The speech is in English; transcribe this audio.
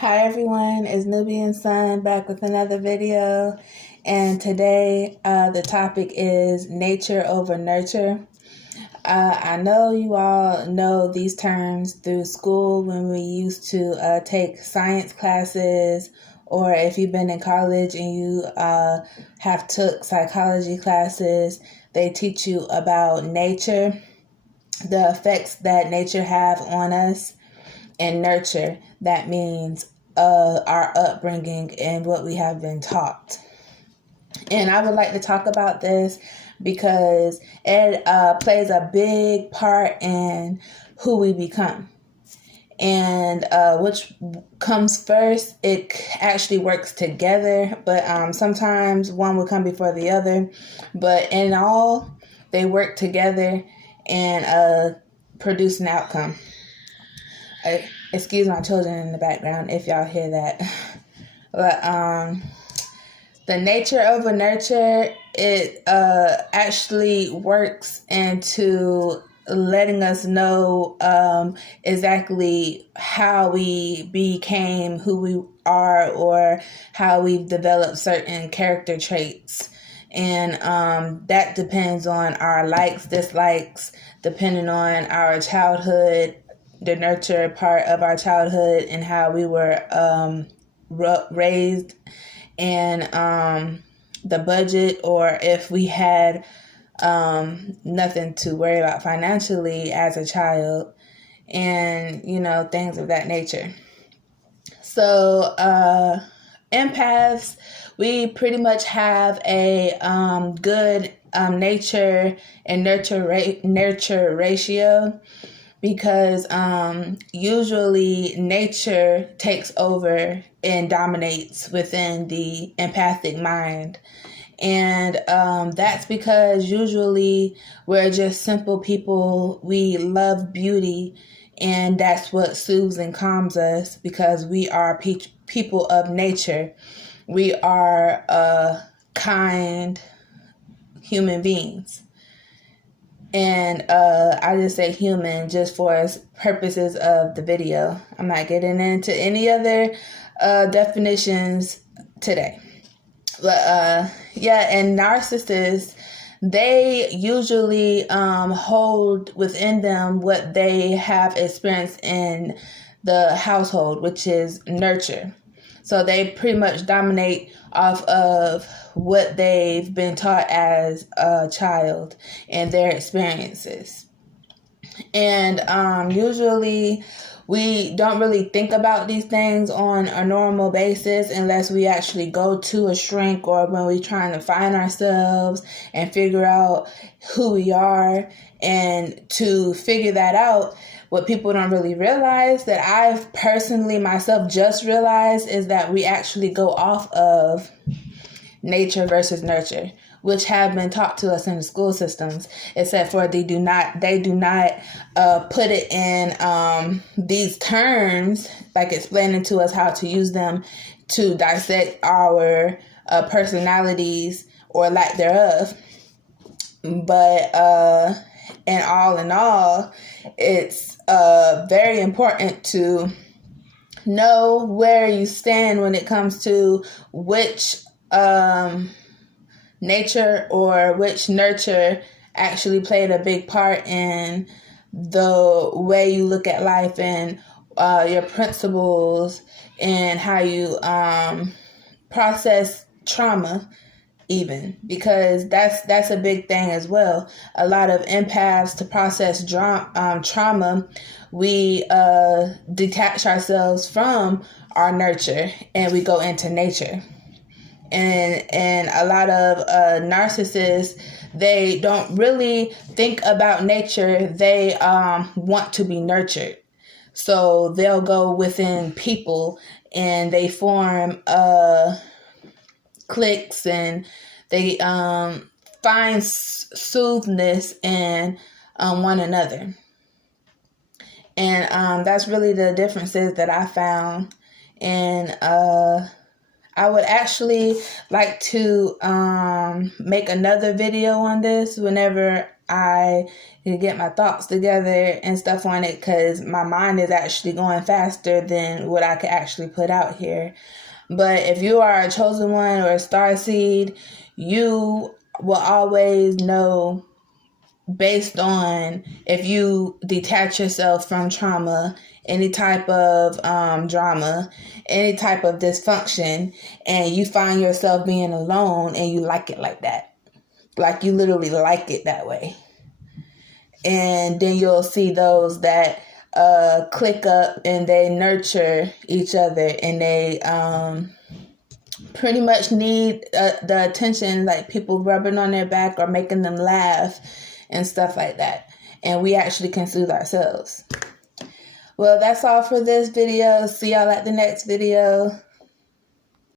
Hi everyone, it's Nubian Sun back with another video, and today the topic is nature over nurture. I know you all know these terms through school when we used to take science classes, or if you've been in college and you have took psychology classes, they teach you about nature, the effects that nature have on us, and nurture. That means our upbringing and what we have been taught. And I would like to talk about this because it plays a big part in who we become. And which comes first, it actually works together, but sometimes one will come before the other. But in all, they work together and produce an outcome. Excuse my children in the background if y'all hear that. But the nature over nurture, it actually works into letting us know exactly how we became who we are, or how we've developed certain character traits. And that depends on our likes, dislikes, depending on our childhood, the nurture part of our childhood, and how we were raised, and the budget, or if we had nothing to worry about financially as a child, and things of that nature. So empaths, we pretty much have a good nature and nurture ratio, because usually nature takes over and dominates within the empathic mind. And that's because usually we're just simple people. We love beauty, and that's what soothes and calms us, because we are people of nature. We are kind human beings. And I just say human just for purposes of the video. I'm not getting into any other definitions today. But yeah, and narcissists, they usually hold within them what they have experienced in the household, which is nurture. So they pretty much dominate off of what they've been taught as a child and their experiences. And usually we don't really think about these things on a normal basis unless we actually go to a shrink, or when we're trying to find ourselves and figure out who we are. And to figure that out, what people don't really realize, that I've personally myself just realized, is that we actually go off of nature versus nurture, which have been taught to us in the school systems, except for they do not put it in these terms, like explaining to us how to use them to dissect our personalities or lack thereof. But in all, it's very important to know where you stand when it comes to which nature or which nurture actually played a big part in the way you look at life, and your principles, and how you process trauma, even, because that's a big thing as well. A lot of empaths, to process trauma, we detach ourselves from our nurture and we go into nature. And a lot of narcissists, they don't really think about nature. They want to be nurtured. So they'll go within people and they form cliques, and they find soothness in one another. And that's really the differences that I found. And I would actually like to make another video on this whenever I can get my thoughts together and stuff on it, because my mind is actually going faster than what I could actually put out here. But if you are a chosen one or a star seed, you will always know, based on if you detach yourself from trauma, any type of drama, any type of dysfunction, and you find yourself being alone and you like it like that. Like you literally like it that way. And then you'll see those that click up and they nurture each other, and they pretty much need the attention, like people rubbing on their back or making them laugh and stuff like that. And we actually can soothe ourselves. Well, that's all for this video. See y'all at the next video.